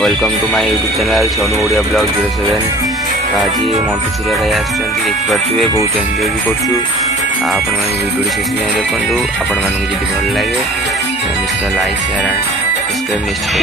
Welcome two माय YouTube channel Sonu ओडिया blog 07। आज मंटू छुरिया भाई आसपारे बहुत एंजॉय भी करूँ। वीडियो शेष जाए देखूँ। आपण मानक जब भल लगे निश्चय लाइक शेयर एंड सब्सक्राइब निश्चय।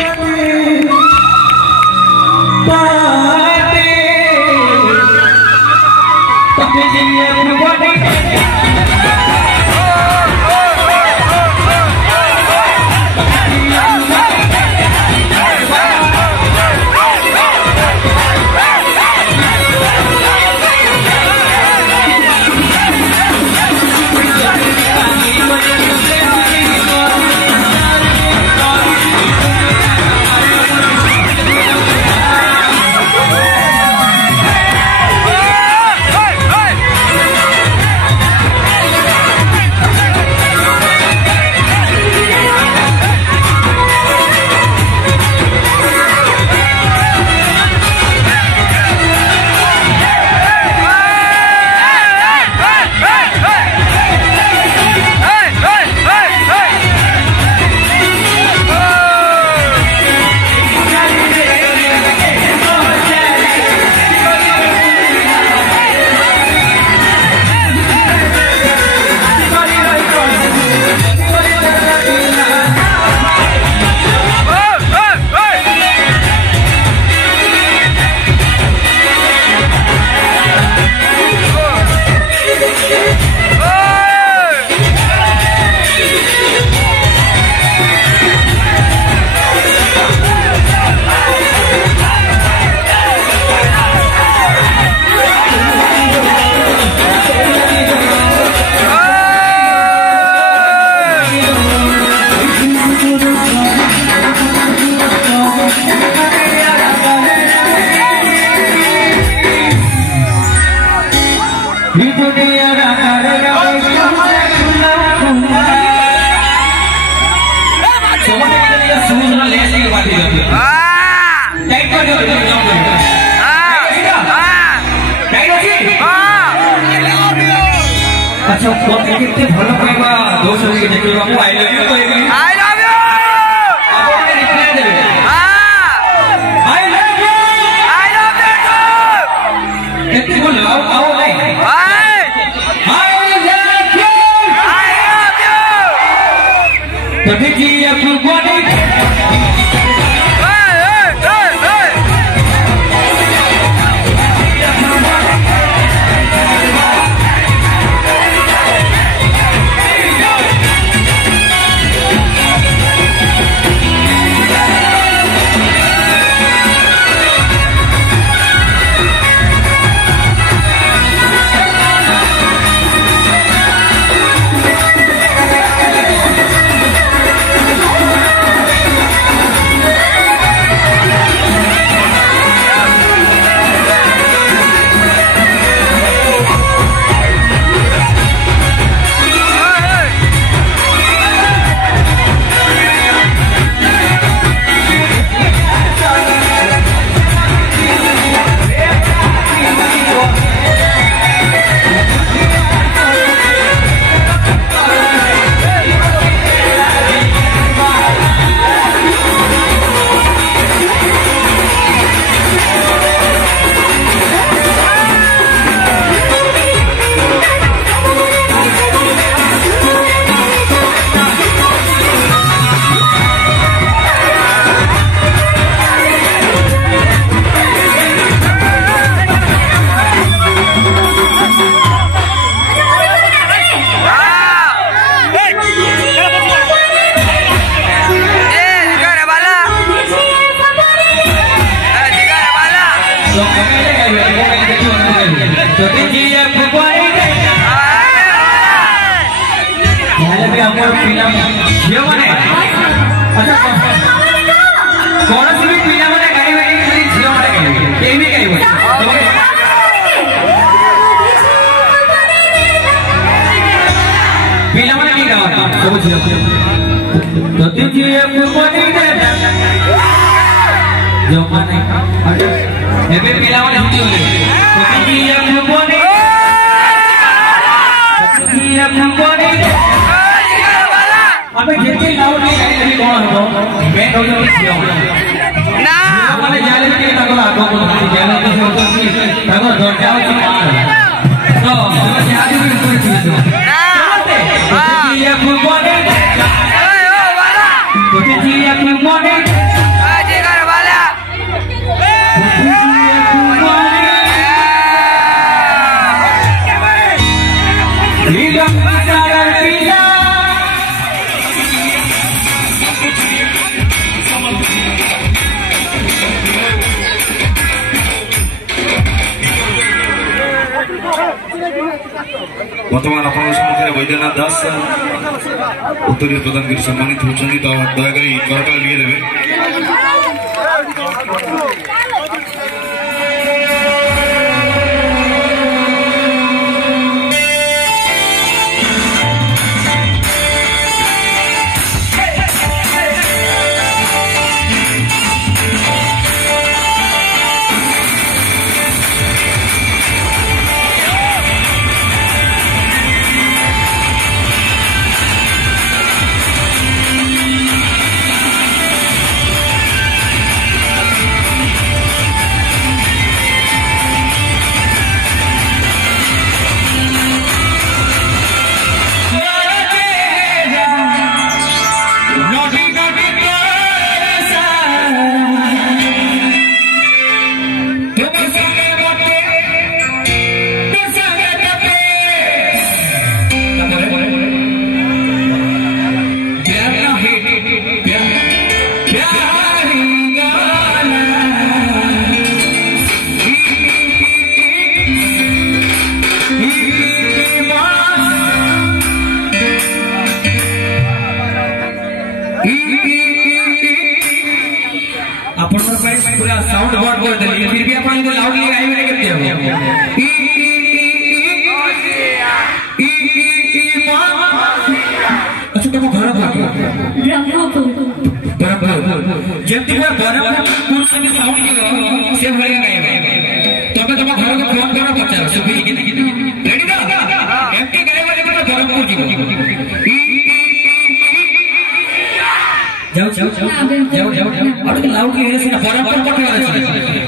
अच्छा कितने भल पाइबा दोस्त के देखिबा मु आई लव यू कहबी आई लव यू आपण रिप्लाई देबे आई लव यू कितने बोल आओ नहीं आई लव यू तो देखिए अपनी बॉडी तमे जेते लाउड नहीं गाइले कोन हो मैं हो जो ना माने जाले के ताको आगो को जाले तो से ताको दोटा होची तो तमे आगे भी ऊपर छो ना हां ये फुटबॉले ओए ओ वाला तोते जी अपने मोने आज घर वाला बर्तमान आपन सम्मुखें वैद्यनाथ दास उत्तरीय प्रदान कर सम्मानित होती तो दयाकोरी करताल लिए देवे पूरा साउंड बोर्ड कर दिए फिर भी अपन को लाउडली गाइबे करते हो अच्छा तुम घर भागो ब्रह्मपुर जेती हुए ब्रह्मपुर से साउंड से भरेगा गाइबे तबे तुम घर को फोन करो पचार सुबह की रेडी ना एमटी करे वाले को ब्रह्मपुर जीवो जाओ और लाउड की वजह से ब्रह्मपुर पकड़